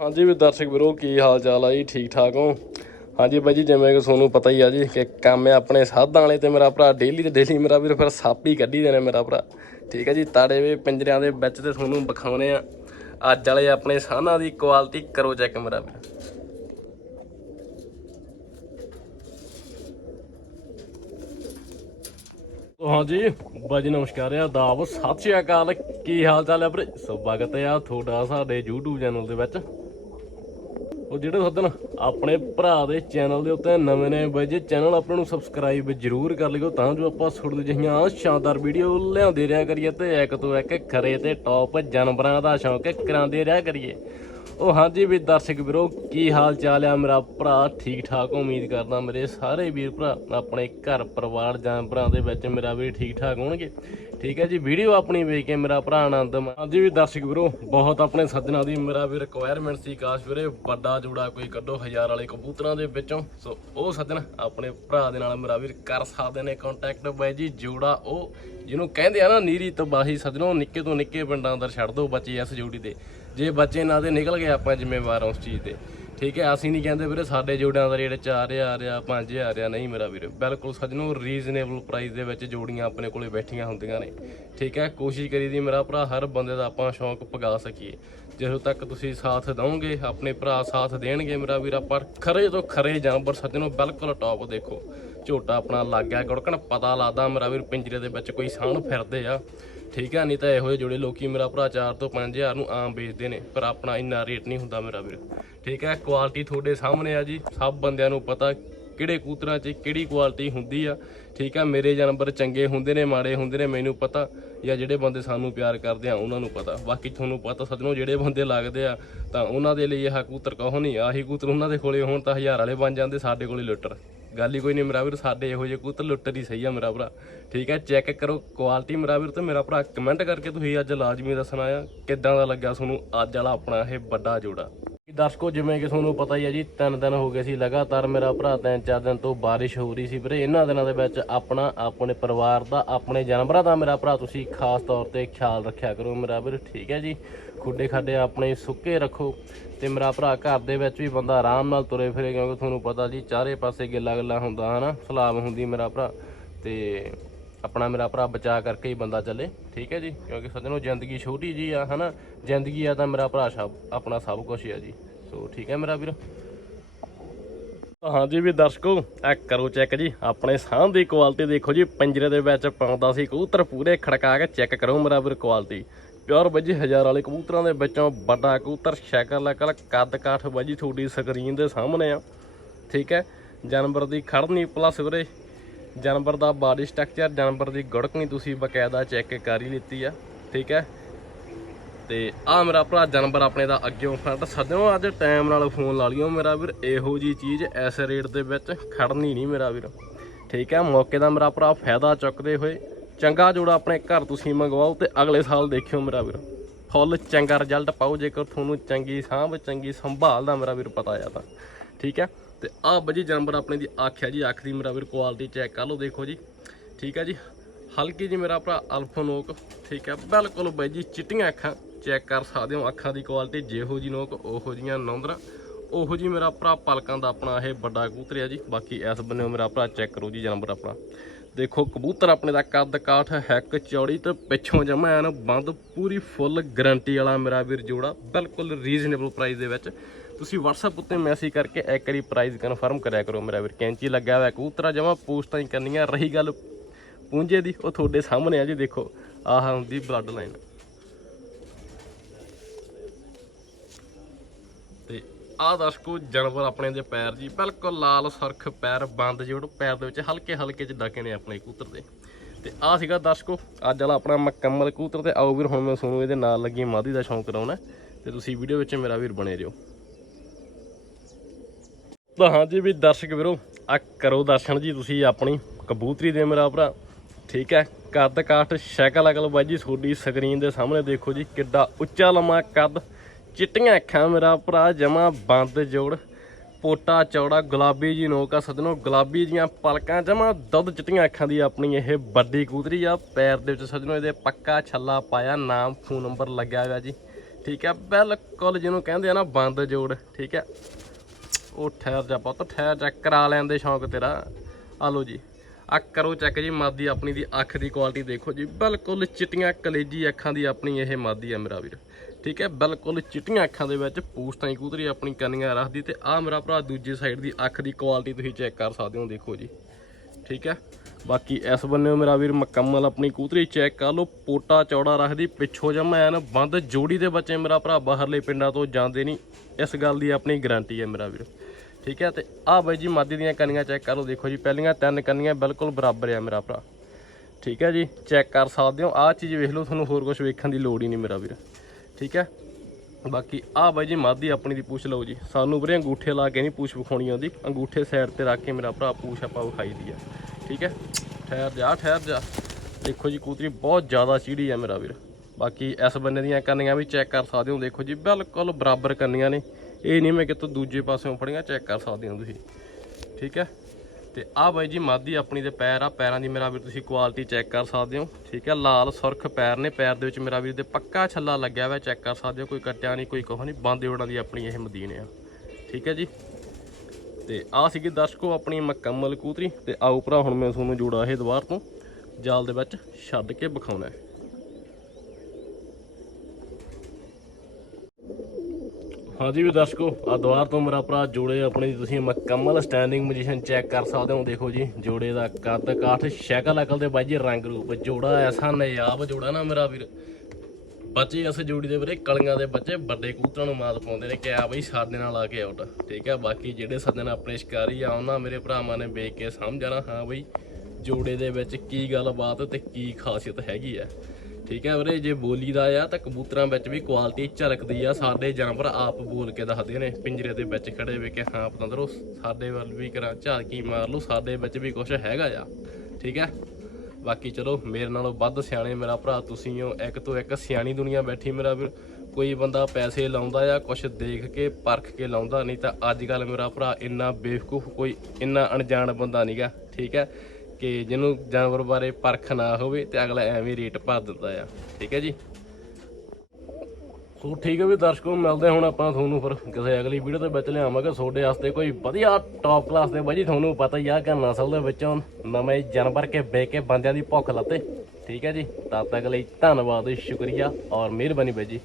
ਹਾਂਜੀ ਵੀ ਦਰਸ਼ਕ ਵੀਰੋ, ਕੀ ਹਾਲ ਚਾਲ ਆ ਜੀ? ਠੀਕ ਠਾਕ ਹੋ? ਹਾਂਜੀ ਬਾਈ ਜੀ, ਜਿਵੇਂ ਕਿ ਤੁਹਾਨੂੰ ਪਤਾ ਹੀ ਆ ਜੀ ਕਿ ਕੰਮ ਹੈ ਆਪਣੇ ਸਾਧਾਂ ਵਾਲੇ ਤੇ ਮੇਰਾ ਭਰਾ ਡੇਲੀ ਤੇ ਡੇਲੀ ਮੇਰਾ ਵੀਰ ਫਿਰ ਸੱਪ ਹੀ ਕੱਢੀ ਦੇਣੇ ਮੇਰਾ ਭਰਾ। ਠੀਕ ਹੈ ਜੀ, ਤਾੜੇ ਵੇ ਪਿੰਜਰਿਆਂ ਦੇ ਵਿੱਚ ਤੇ ਤੁਹਾਨੂੰ ਵਿਖਾਉਣੇ ਆ। ਅੱਜ ਵਾਲੇ ਆਪਣੇ ਸਾਧਾਂ ਦੀ ਕੁਆਲਿਟੀ ਕਰੋ ਚੈੱਕ ਮੇਰਾ ਵੀਰ। ਹਾਂਜੀ ਬਾਜੀ ਨਮਸਕਾਰ ਆ ਦਾਬ ਸਤਿ ਸ਼੍ਰੀ ਅਕਾਲ। ਕੀ ਹਾਲ ਚਾਲ ਹੈ ਵੀਰੇ? ਸਵਾਗਤ ਹੈ ਆ ਤੁਹਾਡਾ ਸਾਡੇ YouTube ਚੈਨਲ ਦੇ ਵਿੱਚ। ਉਹ ਜਿਹੜੇ ਸੱਦਣ ਆਪਣੇ ਭਰਾ ਦੇ ਚੈਨਲ ਦੇ ਉੱਤੇ ਨਵੇਂ ਨੇ ਬਾਈ ਜੀ ਚੈਨਲ ਆਪਣੇ ਨੂੰ ਸਬਸਕ੍ਰਾਈਬ ਜ਼ਰੂਰ ਕਰ ਲਿਓ, ਤਾਂ ਜੋ ਆਪਾਂ ਛੋਟੇ ਜਿਹੀਆਂ ਸ਼ਾਨਦਾਰ ਵੀਡੀਓ ਲਿਆਉਂਦੇ ਰਿਹਾ ਕਰੀਏ ਤੇ ਇੱਕ ਤੋਂ ਇੱਕ ਖਰੇ ਤੇ ਟੌਪ ਜਾਨਵਰਾਂ ਦਾ ਸ਼ੌਂਕ ਕਰਾਉਂਦੇ ਰਿਹਾ ਕਰੀਏ। ਉਹ ਹਾਂਜੀ ਵੀ ਦਰਸ਼ਕ ਵੀਰੋ, ਕੀ ਹਾਲ ਚਾਲ ਆ ਮੇਰਾ ਭਰਾ? ਠੀਕ ਠਾਕ, ਉਮੀਦ ਕਰਦਾ ਮੇਰੇ ਸਾਰੇ ਵੀਰ ਭਰਾ ਆਪਣੇ ਘਰ ਪਰਿਵਾਰ ਜਾਨਵਰਾਂ ਦੇ ਵਿੱਚ ਮੇਰਾ ਵੀ ਠੀਕ ਠਾਕ ਹੋਣਗੇ। ਠੀਕ ਹੈ ਜੀ, ਵੀਡੀਓ ਆਪਣੀ ਵੇਖ ਕੇ ਮੇਰਾ ਭਰਾ ਆਨੰਦ ਹਾਂਜੀ ਵੀ ਦਰਸ਼ਕ ਵੀਰੋ ਬਹੁਤ ਆਪਣੇ ਸੱਜਣਾ ਦੀ ਮੇਰਾ ਵੀ ਰਿਕੁਆਇਰਮੈਂਟ ਸੀ ਕਾਸ਼ ਵੀਰੇ, ਵੱਡਾ ਜੋੜਾ ਕੋਈ ਕੱਢੋ ਹਜ਼ਾਰ ਵਾਲੇ ਕਬੂਤਰਾਂ ਦੇ ਵਿੱਚੋਂ। ਸੋ ਉਹ ਸੱਜਣ ਆਪਣੇ ਭਰਾ ਦੇ ਨਾਲ ਮੇਰਾ ਵੀਰ ਕਰ ਸਕਦੇ ਨੇ ਕੰਟੈਕਟ ਬਾਈ ਜੀ, ਜੋੜਾ ਉਹ ਜਿਹਨੂੰ ਕਹਿੰਦੇ ਆ ਨਾ ਨੀਰੀ ਤਬਾਹੀ, ਸੱਜਣੋ ਨਿੱਕੇ ਤੋਂ ਨਿੱਕੇ ਪਿੰਡਾਂ ਅੰਦਰ ਛੱਡ ਦੋ ਬੱਚੇ ਇਸ ਜੋੜੀ ਦੇ। ਜੇ ਬੱਚੇ ਨਾ ਦੇ ਨਿਕਲ ਗਏ ਆਪਾਂ ਜ਼ਿੰਮੇਵਾਰ ਉਸ ਚੀਜ਼ ਤੇ। ਠੀਕ ਹੈ, ਅਸੀਂ ਨਹੀਂ ਕਹਿੰਦੇ ਵੀਰੇ ਸਾਡੇ ਜੋੜਿਆਂ ਦਾ ਰੇਟ 4000 ਆ 5000 ਆ, ਨਹੀਂ ਮੇਰਾ ਵੀਰੇ। ਬਿਲਕੁਲ ਸੱਜਣੋ ਰੀਜ਼ਨੇਬਲ ਪ੍ਰਾਈਸ ਦੇ ਵਿੱਚ ਜੋੜੀਆਂ ਆਪਣੇ ਕੋਲੇ ਬੈਠੀਆਂ ਹੁੰਦੀਆਂ ਨੇ। ਠੀਕ ਹੈ, ਕੋਸ਼ਿਸ਼ ਕਰੀਦੀ ਮੇਰਾ ਭਰਾ, ਹਰ ਬੰਦੇ ਦਾ ਆਪਾਂ ਸ਼ੌਂਕ ਪਗਾ ਸਕੀਏ। ਜਦੋਂ ਤੱਕ ਤੁਸੀਂ ਸਾਥ ਦਵੋਗੇ, ਆਪਣੇ ਭਰਾ ਸਾਥ ਦੇਣਗੇ ਮੇਰਾ ਵੀਰ, ਆਪਾਂ ਖਰੇ ਤੋਂ ਖਰੇ ਜਾਨਵਰ ਸੱਜਣੋ ਬਿਲਕੁਲ ਟੌਪ ਦੇਖੋ। ਝੋਟਾ ਆਪਣਾ ਲੱਗ ਗਿਆ, ਗੁੜਕਣ, ਪਤਾ ਲੱਗਦਾ ਮੇਰਾ ਵੀਰ, ਪਿੰਜਰੇ ਦੇ ਵਿੱਚ ਕੋਈ ਸਾਣ ਫਿਰਦੇ ਆ। ਠੀਕ ਆ, ਨਹੀਂ ਤਾਂ ਇਹੋ ਜਿਹੇ ਜੁੜੇ ਲੋਕੀ ਮੇਰਾ ਭਰਾ 4 ਤੋਂ 5000 ਨੂੰ ਆਮ ਵੇਚਦੇ ਨੇ, ਪਰ ਆਪਣਾ ਇੰਨਾ ਰੇਟ ਨਹੀਂ ਹੁੰਦਾ ਮੇਰਾ ਵੀਰ। ਠੀਕ ਹੈ ਕੁਆਲਿਟੀ ਤੁਹਾਡੇ ਸਾਹਮਣੇ ਆ ਜੀ, ਸਭ ਬੰਦਿਆਂ ਨੂੰ ਪਤਾ ਕਿਹੜੇ ਕੂਤਰਾਂ 'ਚ ਕਿਹੜੀ ਕੁਆਲਿਟੀ ਹੁੰਦੀ ਆ। ਠੀਕ ਆ, ਮੇਰੇ ਜਾਨਵਰ ਚੰਗੇ ਹੁੰਦੇ ਨੇ, ਮਾੜੇ ਹੁੰਦੇ ਨੇ, ਮੈਨੂੰ ਪਤਾ, ਜਾਂ ਜਿਹੜੇ ਬੰਦੇ ਸਾਨੂੰ ਪਿਆਰ ਕਰਦੇ ਆ, ਉਹਨਾਂ ਨੂੰ ਪਤਾ। ਬਾਕੀ ਤੁਹਾਨੂੰ ਪਤਾ ਸੱਜਣੋ, ਜਿਹੜੇ ਬੰਦੇ ਲੱਗਦੇ ਆ, ਤਾਂ ਉਹਨਾਂ ਦੇ ਲਈ ਇਹ ਕੂਤਰ ਕਹੋ ਨਹੀਂ, ਆਹੀ ਕੂਤਰ ਉਹਨਾਂ ਦੇ ਕੋਲੇ ਹੋਣ ਤਾਂ ਹਜ਼ਾਰ ਵਾਲੇ ਬਣ ਜਾਂਦੇ, ਸਾਡੇ ਕੋਲੇ ਲੁੱਟਰ। ਗੱਲ ਹੀ ਕੋਈ ਨਹੀਂ ਮੇਰਾ ਵੀਰ, ਸਾਡੇ ਇਹੋ ਜਿਹੇ ਕੂਤਰ ਲੁੱਟਰ ਹੀ ਸਹੀ ਆ ਮੇਰਾ ਭਰਾ। ਠੀਕ ਹੈ ਚੈੱਕ ਕਰੋ ਕੁਆਲਿਟੀ ਮੇਰਾ ਵੀਰ ਤੇ ਮੇਰਾ ਭਰਾ। ਕਮੈਂਟ ਕਰਕੇ ਤੁਸੀਂ ਅੱਜ ਲਾਜ਼ਮੀ ਦੱਸਣਾ ਆ, ਕਿੱਦਾਂ ਦਾ ਲੱਗਾ ਤੁਹਾਨੂੰ ਅੱਜ ਵਾਲਾ ਆਪਣਾ ਇਹ ਵੱਡਾ ਜੋੜਾ? ਦਰਸ਼ਕੋ ਜਿਵੇਂ ਕਿ ਤੁਹਾਨੂੰ ਪਤਾ ਹੀ ਹੈ ਜੀ, ਤਿੰਨ ਦਿਨ ਹੋ ਗਏ ਸੀ ਲਗਾਤਾਰ ਮੇਰਾ ਭਰਾ, ਤਿੰਨ ਚਾਰ ਦਿਨ ਤੋਂ ਬਾਰਿਸ਼ ਹੋ ਰਹੀ ਸੀ ਵੀਰੇ। ਇਹਨਾਂ ਦਿਨਾਂ ਦੇ ਵਿੱਚ ਆਪਣਾ, ਆਪਣੇ ਪਰਿਵਾਰ ਦਾ, ਆਪਣੇ ਜਾਨਵਰਾਂ ਦਾ ਮੇਰਾ ਭਰਾ ਤੁਸੀਂ ਖਾਸ ਤੌਰ ਤੇ ਖਿਆਲ ਰੱਖਿਆ ਕਰੋ ਮੇਰਾ ਵੀਰ, ਠੀਕ ਹੈ ਜੀ? ਖੁੱਡੇ ਖਾਡੇ ਆਪਣੇ ਸੁੱਕੇ ਰੱਖੋ ਤੇ ਮੇਰਾ ਭਰਾ ਘਰ ਦੇ ਵਿੱਚ ਵੀ ਬੰਦਾ ਆਰਾਮ ਨਾਲ ਤੁਰੇ ਫਿਰੇ, ਕਿਉਂਕਿ ਤੁਹਾਨੂੰ ਪਤਾ ਜੀ, ਚਾਰੇ ਪਾਸੇ ਗਿੱਲਾ ਗਿੱਲਾ ਹੁੰਦਾ, ਹਨਾ? ਸਲਾਬ ਹੁੰਦੀ ਮੇਰਾ ਭਰਾ ਤੇ ਆਪਣਾ ਮੇਰਾ ਭਰਾ ਬਚਾ ਕਰਕੇ ਹੀ ਬੰਦਾ ਚੱਲੇ, ਠੀਕ ਹੈ ਜੀ? ਕਿਉਂਕਿ ਸੱਜਣੋ, ਜ਼ਿੰਦਗੀ ਛੋਟੀ ਜੀ ਆ, ਹਨਾ? ਜ਼ਿੰਦਗੀ ਆ ਤਾਂ ਮੇਰਾ ਭਰਾ ਸਭ, ਆਪਣਾ ਸਭ ਕੁਝ ਆ ਜੀ। ਸੋ ਠੀਕ ਹੈ ਮੇਰਾ ਵੀਰ? ਹਾਂਜੀ ਵੀ ਦਰਸ਼ਕੋ ਇਹ ਕਰੋ ਚੈੱਕ ਜੀ। ਆਪਣੇ ਸਾਹ ਦੀ ਕੁਆਲਿਟੀ ਦੇਖੋ ਜੀ। ਪਿੰਜਰੇ ਦੇ ਵਿੱਚ ਪਾਉਂਦਾ ਸੀ ਕਬੂਤਰ, ਪੂਰੇ ਖੜਕਾ ਕੇ ਚੈੱਕ ਕਰੋ ਮੇਰਾ ਵੀਰ ਕੁਆਲਿਟੀ। ਪਿਓਰ ਬੱਜੀ ਹਜ਼ਾਰ ਵਾਲੇ ਕਬੂਤਰਾਂ ਦੇ ਵਿੱਚੋਂ ਵੱਡਾ ਕਬੂਤਰ, ਸ਼ੈਕਲ, ਲਕਲ, ਕੱਦ ਕਾਠ ਬੱਜੀ ਤੁਹਾਡੀ ਸਕਰੀਨ ਦੇ ਸਾਹਮਣੇ ਆ। ਠੀਕ ਹੈ? ਜਾਨਵਰ ਦੀ ਖੜਨੀ ਪਲੱਸ ਵੀਰੇ ਜਾਨਵਰ ਦਾ ਬਾਡੀ ਸਟਰਕਚਰ ਜਾਨਵਰ ਦੀ ਗੁੜਕਣੀ ਤੁਸੀਂ ਬਕਾਇਦਾ ਚੈੱਕ ਕਰ ਹੀ ਲਿੱਤੀ ਆ, ਠੀਕ ਹੈ? ਤੇ ਆ ਮੇਰਾ ਭਰਾ ਜਾਨਵਰ ਆਪਣੇ ਦਾ ਅੱਗੇ ਫਰੰਟ ਸੱਜਣੋ, ਅੱਜ ਟਾਈਮ ਨਾਲ ਫੋਨ ਲਾ ਲਿਓ ਮੇਰਾ ਵੀਰ, ਇਹੋ ਜੀ ਚੀਜ਼ ਐਸ ਰੇਟ ਦੇ ਵਿੱਚ ਖੜਨੀ ਨਹੀਂ ਮੇਰਾ ਵੀਰ, ਠੀਕ ਹੈ? ਮੌਕੇ ਦਾ ਮੇਰਾ ਭਰਾ ਫਾਇਦਾ ਚੁੱਕਦੇ ਹੋਏ ਚੰਗਾ ਜੋੜਾ ਆਪਣੇ ਘਰ ਤੁਸੀਂ ਮੰਗਵਾਓ ਤੇ ਅਗਲੇ ਸਾਲ ਦੇਖਿਓ ਮੇਰਾ ਵੀਰ, ਫੁੱਲ ਚੰਗਾ ਰਿਜ਼ਲਟ ਪਾਓ, ਜੇਕਰ ਤੁਹਾਨੂੰ ਚੰਗੀ ਸਾਂਭ, ਚੰਗੀ ਸੰਭਾਲ ਦਾ ਮੇਰਾ ਵੀਰ ਪਤਾ ਆ ਤਾਂ, ਠੀਕ ਹੈ? ਤੇ ਆ ਬਜੀ ਜਾਨਵਰ ਆਪਣੇ ਦੀ ਅੱਖ ਹੈ ਜੀ, ਅੱਖ ਦੀ ਮੇਰਾ ਵੀਰ ਕੁਆਲਿਟੀ ਚੈੱਕ ਕਰ ਲਓ, ਦੇਖੋ ਜੀ। ਠੀਕ ਹੈ ਜੀ? ਹਲਕੀ ਜੀ ਮੇਰਾ ਭਰਾ ਅਲਫਾ ਨੋਕ ਠੀਕ ਹੈ? ਬਿਲਕੁਲ ਬਾਈ ਜੀ ਚਿੱਟੀਆਂ ਅੱਖਾਂ ਚੈੱਕ ਕਰ ਸਕਦੇ ਹੋ, ਅੱਖਾਂ ਦੀ ਕੁਆਲਿਟੀ ਜਿਹੋ ਜੀ ਨੋਕ, ਉਹੋ ਜੀਆਂ ਨੌਂਦਰਾਂ। ਉਹੋ ਜੀ ਮੇਰਾ ਭਰਾ ਪਲਕਾਂ ਦਾ ਆਪਣਾ ਇਹ ਵੱਡਾ ਕਬੂਤਰ ਆ ਜੀ। ਬਾਕੀ ਇਸ ਬੰਨੇ ਮੇਰਾ ਭਰਾ ਚੈੱਕ ਕਰੋ ਜੀ, ਜਾਨਵਰ ਆਪਣਾ। ਦੇਖੋ, ਕਬੂਤਰ ਆਪਣੇ ਦਾ ਕੱਦ ਕਾਠ, ਹੈਕ, ਚੌੜੀ ਤੇ ਪਿੱਛੋਂ ਜਮਾ ਐਨ, ਬੰਦ, ਪੂਰੀ ਫੁੱਲ ਗਰੰਟੀ ਵਾਲਾ ਮੇਰਾ ਵੀਰ ਜੋੜਾ, ਬਿਲਕੁਲ ਰੀਜ਼ਨੇਬਲ ਪ੍ਰਾਈਸ ਦੇ ਵਿੱਚ। ਤੁਸੀਂ WhatsApp ਉੱਤੇ ਮੈਸੇਜ ਕਰਕੇ ਇੱਕ ਵਾਰੀ ਪ੍ਰਾਈਸ ਕਨਫਰਮ ਕਰਿਆ ਕਰੋ ਮੇਰਾ ਵੀਰ। ਕੈਂਚੀ ਲੱਗਿਆ ਹੋਇਆ, ਕਬੂਤਰਾ ਜਮਾ ਪੋਸਟਾਂ ਹੀ ਕਰਨੀਆਂ, ਰਹੀ ਗੱਲ ਪੂੰਜੇ ਦੀ, ਉਹ ਤੁਹਾਡੇ ਸਾਹਮਣੇ ਆ ਜੀ ਦੇਖੋ। ਆਹ ਹੁੰਦੀ ਬਲੱਡ ਲਾਈਨ ਤੇ ਆਹ ਦਰਸ਼ਕੋ, ਜਾਨਵਰ ਆਪਣੇ ਦੇ ਪੈਰ ਜੀ, ਬਿਲਕੁਲ ਲਾਲ, ਸਰਖ ਪੈਰ, ਬੰਦ ਜੋੜ ਪੈਰ ਦੇ ਵਿੱਚ ਹਲਕੇ ਹਲਕੇ ਚ ਡਕੇ ਨੇ ਆਪਣੇ ਕੂਤਰ ਦੇ। ਤੇ ਆਹ ਸੀਗਾ ਦਰਸ਼ਕੋ, ਅੱਜ ਵਾਲਾ ਆਪਣਾ ਮੁਕੰਮਲ ਕੂਤਰ ਤੇ ਆਓ ਵੀਰ, ਹੁਣ ਮੈਂ ਤੁਹਾਨੂੰ ਇਹਦੇ ਨਾਲ ਲੱਗੀ ਮਾਦੀ ਦਾ ਸ਼ੌਂਕ ਕਰਾਉਣਾ। ਤੇ ਤੁਸੀਂ ਵੀਡੀਓ ਵਿੱਚ ਮੇਰਾ ਵੀਰ ਬਣੇ ਰਹੋ। ਤਾਂ ਹਾਂਜੀ ਵੀ ਦਰਸ਼ਕ ਵੀਰੋ, ਆ ਕਰੋ ਦਰਸ਼ਨ ਜੀ ਤੁਸੀਂ ਆਪਣੀ ਕਬੂਤਰੀ ਦੇ ਮੇਰਾ ਭਰਾ। ਠੀਕ ਹੈ, ਕੱਦ ਕਾਠ ਸ਼ਕਲ ਅਕਲ ਬਾਈ ਜੀ ਤੁਹਾਡੀ ਸਕਰੀਨ ਦੇ ਸਾਹਮਣੇ ਦੇਖੋ ਜੀ ਕਿੱਡਾ ਉੱਚਾ ਲੰਮਾ ਕੱਦ। ਚਿੱਟੀਆਂ ਅੱਖਾਂ ਮੇਰਾ ਭਰਾ, ਜਮਾ ਬੰਦ ਜੋੜ। ਪੋਟਾ ਚੌੜਾ, ਗੁਲਾਬੀ ਜੀ ਨੋਕ ਆ ਸਦਨੋ ਗੁਲਾਬੀ ਜੀਆਂ ਪਲਕਾਂ, ਜਮਾ ਦੁੱਧ ਚਿੱਟੀਆਂ ਅੱਖਾਂ ਦੀ ਆਪਣੀ ਇਹ ਵੱਡੀ ਕਬੂਤਰੀ ਆ। ਪੈਰ ਦੇ ਵਿੱਚ ਸਜਣੋ ਇਹਦੇ ਪੱਕਾ ਛੱਲਾ ਪਾਇਆ, ਨਾਮ, ਫੋਨ ਨੰਬਰ ਲੱਗਿਆ ਹੋਇਆ ਜੀ। ਠੀਕ ਹੈ, ਬਿਲਕੁਲ ਜਿਹਨੂੰ ਕਹਿੰਦੇ ਆ ਨਾ, ਬੰਦ ਜੋੜ। ਠੀਕ ਹੈ ਉਹ ਠਹਿਰ ਜਾ ਪੁੱਤ, ਠਹਿਰ ਜਾ, ਕਰਾ ਲੈਣ ਦੇ ਸ਼ੌਂਕ ਤੇਰਾ। ਆ ਲਓ ਜੀ, ਆ ਕਰੋ ਚੈੱਕ ਜੀ, ਮਾਦੀ ਆਪਣੀ ਦੀ ਅੱਖ ਦੀ ਕੁਆਲਿਟੀ ਦੇਖੋ ਜੀ। ਬਿਲਕੁਲ ਚਿੱਟੀਆਂ ਕਲੇਜੀ ਅੱਖਾਂ ਦੀ ਆਪਣੀ ਇਹ ਮਾਦੀ ਆ ਮੇਰਾ ਵੀਰ। ਠੀਕ ਹੈ, ਬਿਲਕੁਲ ਚਿੱਟੀਆਂ ਅੱਖਾਂ ਦੇ ਵਿੱਚ ਪੂਛਤਾਂ ਹੀ ਕੂਤਰੀ, ਆਪਣੀ ਕੰਨੀਆਂ ਰੱਖਦੀ ਤੇ ਆ ਮੇਰਾ ਭਰਾ ਦੂਜੀ ਸਾਈਡ ਦੀ ਅੱਖ ਦੀ ਕੁਆਲਿਟੀ ਤੁਸੀਂ ਚੈੱਕ ਕਰ ਸਕਦੇ ਹੋ, ਦੇਖੋ ਜੀ। ਠੀਕ ਹੈ, ਬਾਕੀ ਇਸ ਬੰਨੇ ਮੇਰਾ ਵੀਰ ਮੁਕੰਮਲ ਆਪਣੀ ਕੂਤਰੀ ਚੈੱਕ ਕਰ ਲਓ, ਪੋਟਾ ਚੌੜਾ ਰੱਖਦੀ, ਪਿੱਛੋਂ ਜਮਾ ਐਨ ਬੰਦ ਜੋੜੀ ਦੇ ਬੱਚੇ ਮੇਰਾ ਭਰਾ ਬਾਹਰਲੇ ਪਿੰਡਾਂ ਤੋਂ ਜਾਂਦੇ ਨਹੀਂ। ਇਸ ਗੱਲ ਦੀ ਆਪਣੀ ਗਾਰੰਟੀ ਹੈ ਮੇਰਾ ਵੀਰ। ਠੀਕ ਹੈ ਤੇ ਆਹ ਬਾਈ ਜੀ ਮਾਦੀ ਦੀਆਂ ਕੰਨੀਆਂ ਚੈੱਕ ਕਰ ਲਓ, ਦੇਖੋ ਜੀ, ਪਹਿਲੀਆਂ ਤਿੰਨ ਕੰਨੀਆਂ ਬਿਲਕੁਲ ਬਰਾਬਰ ਆ ਮੇਰਾ ਭਰਾ। ਠੀਕ ਹੈ ਜੀ ਚੈੱਕ ਕਰ ਸਕਦੇ ਹੋ। ਆਹ ਚੀਜ਼ ਵੇਖ ਲਓ, ਤੁਹਾਨੂੰ ਹੋਰ ਕੁਝ ਵੇਖਣ ਦੀ ਲੋੜ ਹੀ ਨਹੀਂ ਮੇਰਾ ਵੀਰ। ਠੀਕ ਹੈ, ਬਾਕੀ ਆਹ ਬਾਈ ਜੀ ਮਾਦੀ ਆਪਣੀ ਦੀ ਪੂਛ ਲਓ ਜੀ। ਸਾਨੂੰ ਵੀਰੇ ਅੰਗੂਠੇ ਲਾ ਕੇ ਨਹੀਂ ਪੂਛ ਵਿਖਾਉਣੀ ਆਉਂਦੀ। ਅੰਗੂਠੇ ਸਾਈਡ ਤੇ ਰੱਖ ਕੇ ਮੇਰਾ ਭਰਾ ਪੂਛ ਆਪਾਂ ਵਿਖਾਈ ਦੀ ਆ। ਠੀਕ ਹੈ, ਠਹਿਰ ਜਾ ਠਹਿਰ ਜਾ। ਦੇਖੋ ਜੀ, ਕੂਤਰੀ ਬਹੁਤ ਜ਼ਿਆਦਾ ਚੀੜੀ ਆ ਮੇਰਾ ਵੀਰ। ਬਾਕੀ ਇਸ ਬੰਨੇ ਦੀਆਂ ਕੰਨੀਆਂ ਵੀ ਚੈੱਕ ਕਰ ਸਕਦੇ ਹੋ। ਦੇਖੋ ਜੀ, ਬਿਲਕੁਲ ਬਰਾਬਰ ਕੰਨੀਆਂ ਨੇ। ਇਹ ਨਹੀਂ ਮੈਂ ਕਿਤੋਂ ਦੂਜੇ ਪਾਸਿਓਂ ਫੜੀਆਂ, ਚੈੱਕ ਕਰ ਸਕਦੇ ਹੋ ਤੁਸੀਂ। ਠੀਕ ਹੈ? ਤੇ ਆਹ ਬਾਈ ਜੀ, ਮਾਦੀ ਆਪਣੀ ਦੇ ਪੈਰ ਆ, ਪੈਰਾਂ ਦੀ ਮੇਰਾ ਵੀਰ ਤੁਸੀਂ ਕੁਆਲਿਟੀ ਚੈੱਕ ਕਰ ਸਕਦੇ ਹੋ। ਠੀਕ ਹੈ? ਲਾਲ ਸੁਰਖ ਪੈਰ ਨੇ, ਪੈਰ ਦੇ ਵਿੱਚ ਮੇਰਾ ਵੀਰ ਦੇ ਪੱਕਾ ਛੱਲਾ ਲੱਗਿਆ ਹੋਇਆ, ਚੈੱਕ ਕਰ ਸਕਦੇ ਹੋ, ਕੋਈ ਕੱਟਿਆ ਨਹੀਂ, ਕੋਈ ਕੁਛ ਨਹੀਂ, ਬੰਦੇ ਉਹਨਾਂ ਦੀ ਆਪਣੀ ਇਹ ਮਦੀਨ ਆ। ਠੀਕ ਹੈ ਜੀ? ਤੇ ਆ ਸੀਗੀ ਦਰਸ਼ਕੋ ਆਪਣੀ ਮੁਕੰਮਲ ਕੂਤਰੀ, ਤੇ ਆਓ ਭਰਾ, ਹੁਣ ਮੈਂ ਤੁਹਾਨੂੰ ਜੋੜਾ ਇਹ ਦੁਬਾਰ ਤੋਂ, ਜਾਲ ਦੇ ਵਿੱਚ ਛੱਡ ਕੇ ਵਿਖਾਉਣਾ ਹੈ। ਹਾਂਜੀ ਵੀ ਦਰਸ਼ਕੋ ਆ ਦੁਆਰ ਤੋਂ ਮੇਰਾ ਭਰਾ ਜੋੜੇ ਆਪਣੇ, ਤੁਸੀਂ ਮੁਕੰਮਲ ਸਟੈਂਡਿੰਗ ਪੋਜੀਸ਼ਨ ਚੈੱਕ ਕਰ ਸਕਦੇ ਹੋ, ਦੇਖੋ ਜੀ, ਜੋੜੇ ਦਾ ਕੱਦ ਕਾਠ ਸ਼ਕਲ ਅਕਲ ਦੇ ਬਾਈ ਜੀ, ਰੰਗ ਰੂਪ, ਜੋੜਾ ਐਸਾ ਨਯਾਬ ਜੋੜਾ ਨਾ ਮੇਰਾ ਵੀਰ। ਬੱਚੇ ਇਸ ਜੋੜੀ ਦੇ ਵੀਰੇ, ਕਲੀਆਂ ਦੇ ਬੱਚੇ, ਵੱਡੇ ਕਬੂਤਰਾਂ ਨੂੰ ਮਾਤ ਪਾਉਂਦੇ ਨੇ ਕਿ ਆ ਬਈ ਸਾਡੇ ਨਾਲ ਆ ਕੇ ਆਊਟ ਠੀਕ ਹੈ ਬਾਕੀ ਜਿਹੜੇ ਸੱਜਣ ਆਪਣੇ ਸ਼ਿਕਾਰੀ ਆ, ਉਹਨਾਂ ਮੇਰੇ ਭਰਾਵਾਂ ਨੇ ਵੇਖ ਕੇ ਸਮਝ ਜਾਣਾ, ਹਾਂ ਬਈ ਜੋੜੇ ਦੇ ਵਿੱਚ ਕੀ ਗੱਲਬਾਤ ਤੇ ਕੀ ਖਾਸੀਅਤ ਹੈਗੀ ਹੈ ਠੀਕ ਹੈ ਵੀਰੇ, ਜੇ ਬੋਲੀ ਦਾ ਆ, ਤਾਂ ਕਬੂਤਰਾਂ ਵਿੱਚ ਵੀ ਕੁਆਲਿਟੀ ਝਲਕਦੀ ਆ। ਸਾਡੇ ਜਾਨਵਰ ਆਪ ਬੋਲ ਕੇ ਦੱਸਦੇ ਨੇ, ਪਿੰਜਰੇ ਦੇ ਵਿੱਚ ਖੜੇ ਵੇ ਕੇ ਹਾਂ ਪਤੰਦਰੋ, ਸਾਡੇ ਵੱਲ ਵੀ ਕਰਾਂ, ਝਾਕੀ ਮਾਰ ਲਓ ਸਾਡੇ ਵਿੱਚ ਵੀ ਕੁਝ ਹੈਗਾ ਆ। ਠੀਕ ਹੈ? ਬਾਕੀ ਚਲੋ, ਮੇਰੇ ਨਾਲੋਂ ਵੱਧ ਸਿਆਣੇ ਮੇਰਾ ਭਰਾ, ਤੁਸੀਂ ਹੋ ਇੱਕ ਤੋਂ ਇੱਕ ਸਿਆਣੀ ਦੁਨੀਆ ਬੈਠੀ ਮੇਰਾ ਵੀਰ। ਕੋਈ ਬੰਦਾ ਪੈਸੇ ਲਾਉਂਦਾ ਆ, ਕੁਛ ਦੇਖ ਕੇ, ਪਰਖ ਕੇ ਲਾਉਂਦਾ, ਨਹੀਂ ਤਾਂ ਅੱਜ ਕੱਲ ਮੇਰਾ ਭਰਾ ਇੰਨਾ ਬੇਵਕੂਫ, ਕੋਈ ਇੰਨਾ ਅਣਜਾਣ ਬੰਦਾ ਨਹੀਂਗਾ ਠੀਕ ਹੈ? ਕਿ ਜਿਹਨੂੰ ਜਾਨਵਰ ਬਾਰੇ ਪਰਖ ਨਾ ਹੋਵੇ ਤੇ ਅਗਲਾ ਐਵੇਂ ਰੇਟ ਭਰ ਦਿੰਦਾ ਆ। ਠੀਕ ਹੈ ਜੀ? ਸੋ ਠੀਕ ਹੈ ਵੀ ਦਰਸ਼ਕੋ, ਮਿਲਦੇ ਹੁਣ ਆਪਾਂ ਤੁਹਾਨੂੰ ਫਿਰ ਕਿਸੇ ਅਗਲੀ ਵੀਡੀਓ ਦੇ ਵਿੱਚ ਲਿਆਵਾਂਗੇ। ਤੁਹਾਡੇ ਵਾਸਤੇ ਕੋਈ ਵਧੀਆ ਟੌਪ ਕਲਾਸ ਦੇ ਬਾਈ ਜੀ, ਤੁਹਾਨੂੰ ਪਤਾ ਹੀ ਆ ਕਿ ਨਸਲ ਦੇ ਵਿੱਚੋਂ ਨਵੇਂ ਜਾਨਵਰ ਕੇ ਬੇ ਕੇ ਬੰਦਿਆਂ ਦੀ ਭੁੱਖ ਲੱਤੇ। ਠੀਕ ਹੈ ਜੀ? ਤਦ ਤੱਕ ਲਈ ਧੰਨਵਾਦ, ਸ਼ੁਕਰੀਆ ਔਰ ਮਿਹਰਬਾਨੀ ਬਾਈ ਜੀ।